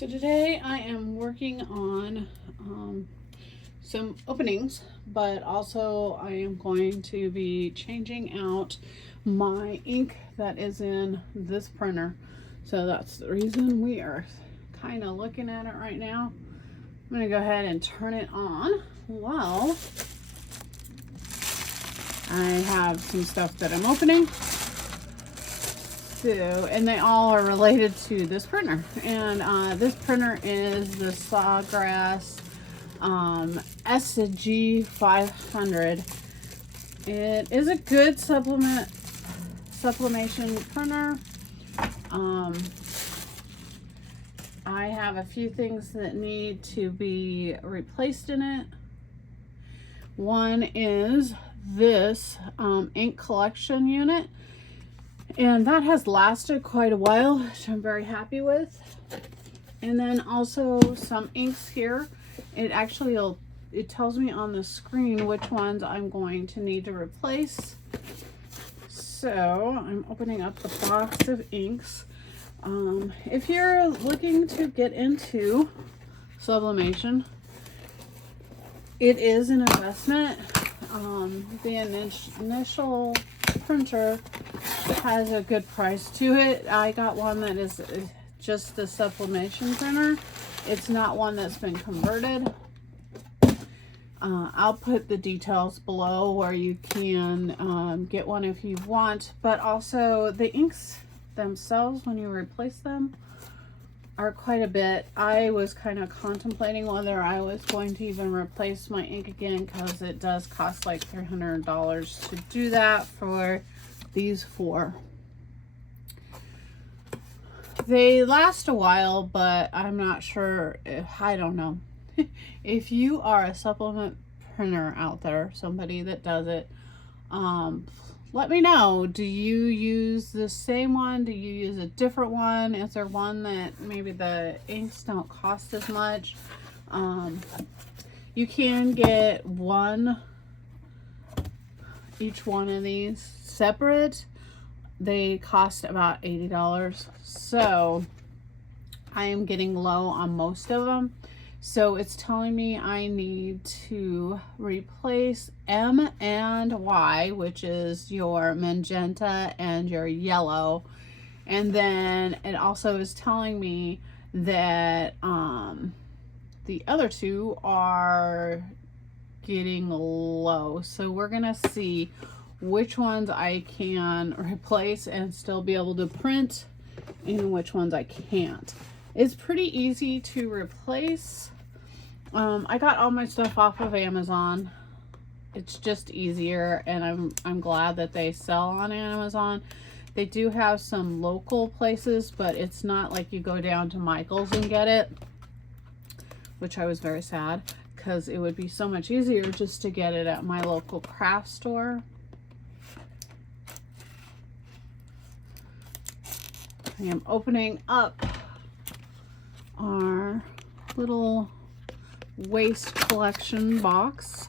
So today I am working on some openings, but also I am going to be changing out my ink that is in this printer. So that's the reason we are kind of looking at it right now. I'm going to go ahead and turn it on while I have some stuff that I'm opening. And they all are related to this printer, and this printer is the Sawgrass SG500. It is a good sublimation printer. I have a few things that need to be replaced in it. One is this ink collection unit. And that has lasted quite a while, which I'm very happy with. And then also some inks here. It tells me on the screen which ones I'm going to need to replace. So I'm opening up the box of inks. If you're looking to get into sublimation, it is an investment. The initial printer has a good price to it. I got one that is just the sublimation printer. It's not one that's been converted. I'll put the details below where you can get one if you want, but also the inks themselves, when you replace them, are quite a bit. I was kind of contemplating whether I was going to even replace my ink again, because it does cost like $300 to do that for these four. They last a while, but I'm not sure I don't know. If you are a supplement printer out there, somebody that does it, let me know. Do you use the same one? Do you use a different one? Is there one that maybe the inks don't cost as much? You can get each one of these separate. They cost about $80. So I am getting low on most of them. So it's telling me I need to replace M and Y, which is your magenta and your yellow. And then it also is telling me that the other two are getting low. So we're gonna see which ones I can replace and still be able to print, and which ones I can't. It's pretty easy to replace. I got all my stuff off of Amazon. It's just easier, and I'm glad that they sell on Amazon. They do have some local places, but it's not like you go down to Michael's and get it, which I was very sad, because it would be so much easier just to get it at my local craft store. I am opening up our little waste collection box.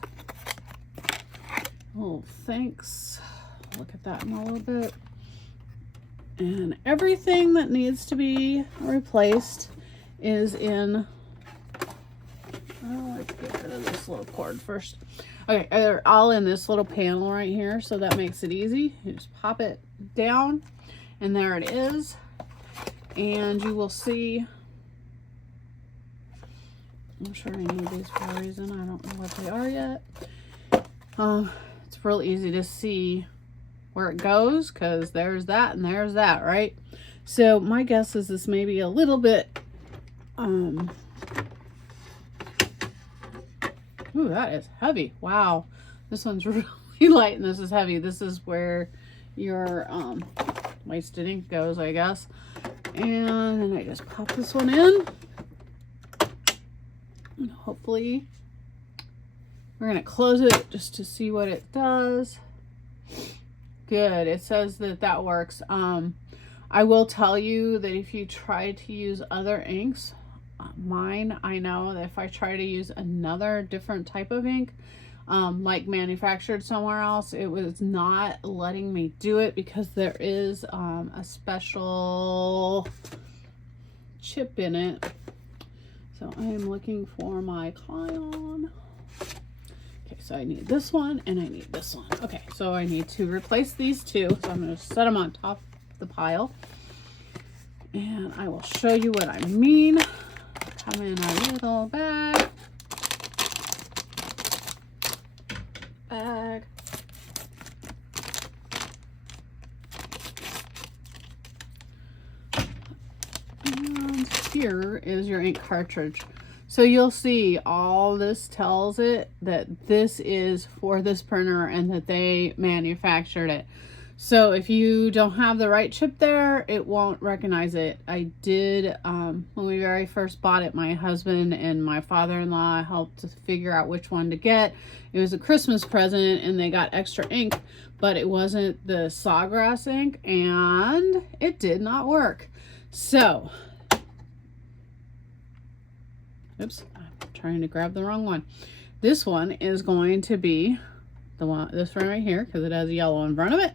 Oh, thanks. Look at that in a little bit. And everything that needs to be replaced is in, oh, let's get rid of this little cord first. Okay, they're all in this little panel right here, so that makes it easy. You just pop it down, and there it is. And you will see, I'm sure I need these for a reason. I don't know what they are yet. It's real easy to see where it goes, because there's that and there's that, right? So my guess is this may be a little bit, ooh, that is heavy. Wow. This one's really light and this is heavy. This is where your wasted ink goes, I guess. And then I just pop this one in. And hopefully we're going to close it just to see what it does. Good. It says that works. I will tell you that if you try to use other inks, mine, I know that if I try to use another different type of ink, like manufactured somewhere else, it was not letting me do it, because there is a special chip in it So I am looking for my Clion. Okay, so I need this one and I need this one. Okay, so I need to replace these two. So I'm going to set them on top of the pile. And I will show you what I mean. Come in a little bag. And here is your ink cartridge. So you'll see all this tells it that this is for this printer and that they manufactured it. So if you don't have the right chip there, it won't recognize it. I did, when we very first bought it, my husband and my father-in-law helped to figure out which one to get. It was a Christmas present and they got extra ink, but it wasn't the Sawgrass ink and it did not work. So, oops, I'm trying to grab the wrong one. This one is going to be the one, this one right here, because it has a yellow in front of it.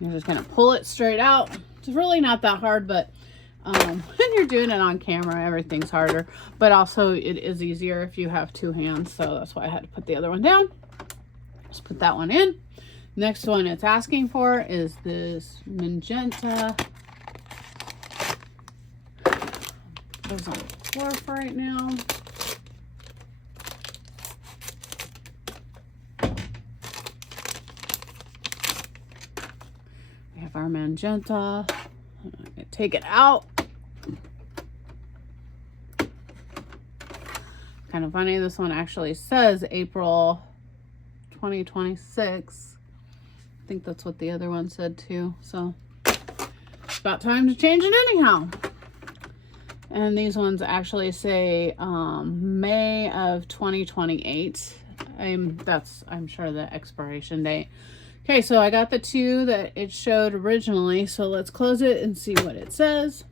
You're just going to pull it straight out. It's really not that hard, but when you're doing it on camera, everything's harder. But also, it is easier if you have two hands, so that's why I had to put the other one down. Just put that one in. Next one it's asking for is this magenta. Goes on the floor for right now. We have our magenta. I'm gonna take it out. Kind of funny, this one actually says April 2026. I think that's what the other one said too. So it's about time to change it anyhow. And these ones actually say May of 2028. I'm sure the expiration date. Okay, so I got the two that it showed originally. So let's close it and see what it says.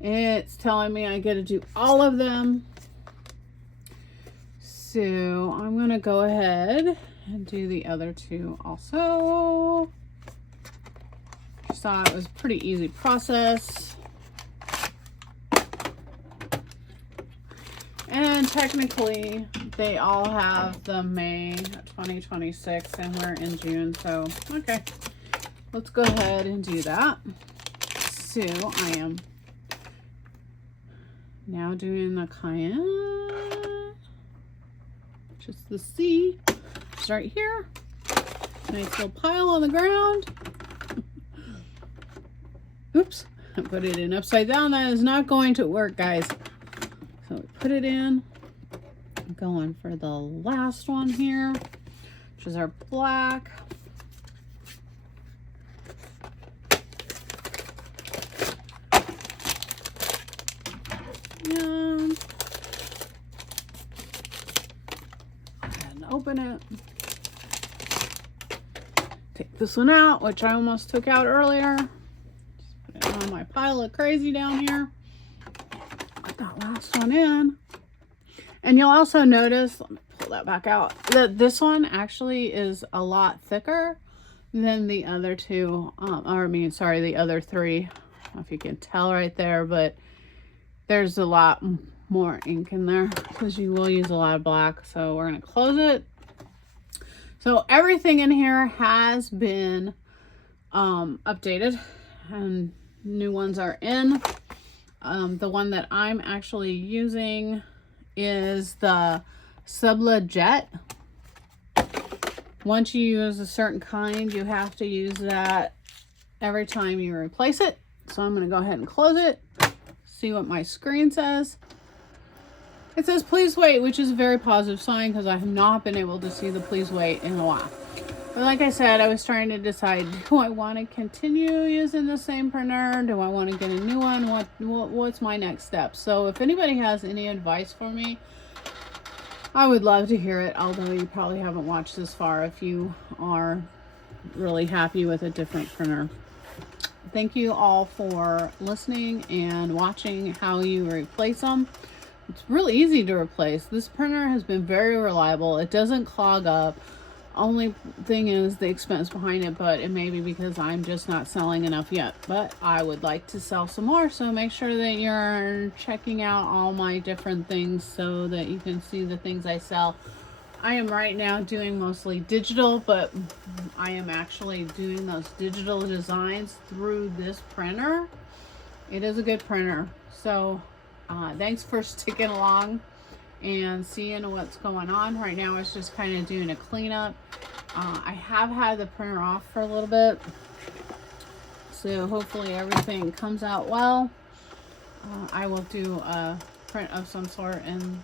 It's telling me I get to do all of them. So I'm going to go ahead and do the other two also. You saw it was a pretty easy process. And technically they all have the May 2026 and we're in June. So, okay, let's go ahead and do that. So I am now doing the Cayenne. Just the C. It's right here. Nice little pile on the ground. Oops, I put it in upside down. That is not going to work, guys. So we put it in. I'm going for the last one here, which is our black. And open it. Take this one out, which I almost took out earlier. Just put it on my pile of crazy down here. Put that last one in. And you'll also notice, let me pull that back out, that this one actually is a lot thicker than the other two, the other three. I don't know if you can tell right there, but there's a lot more ink in there because you will use a lot of black. So we're going to close it. So everything in here has been updated and new ones are in. The one that I'm actually using is the Sublimation. Once you use a certain kind, you have to use that every time you replace it. So I'm going to go ahead and close it. See what my screen says. It says please wait, which is a very positive sign because I have not been able to see the please wait in a while. But like I said, I was trying to decide, do I want to continue using the same printer? Do I want to get a new one? What's my next step? So if anybody has any advice for me, I would love to hear it, although you probably haven't watched this far if you are really happy with a different printer. Thank you all for listening and watching how you replace them. It's really easy to replace. This printer has been very reliable. It doesn't clog up. Only thing is the expense behind it, but it may be because I'm just not selling enough yet. But I would like to sell some more, so make sure that you're checking out all my different things so that you can see the things I sell. I am right now doing mostly digital, but I am actually doing those digital designs through this printer. It is a good printer. So thanks for sticking along and seeing what's going on. Right now it's just kind of doing a cleanup. I have had the printer off for a little bit, so hopefully everything comes out well. I will do a print of some sort and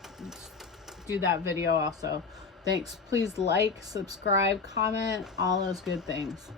do that video also. Thanks. Please like, subscribe, comment, all those good things.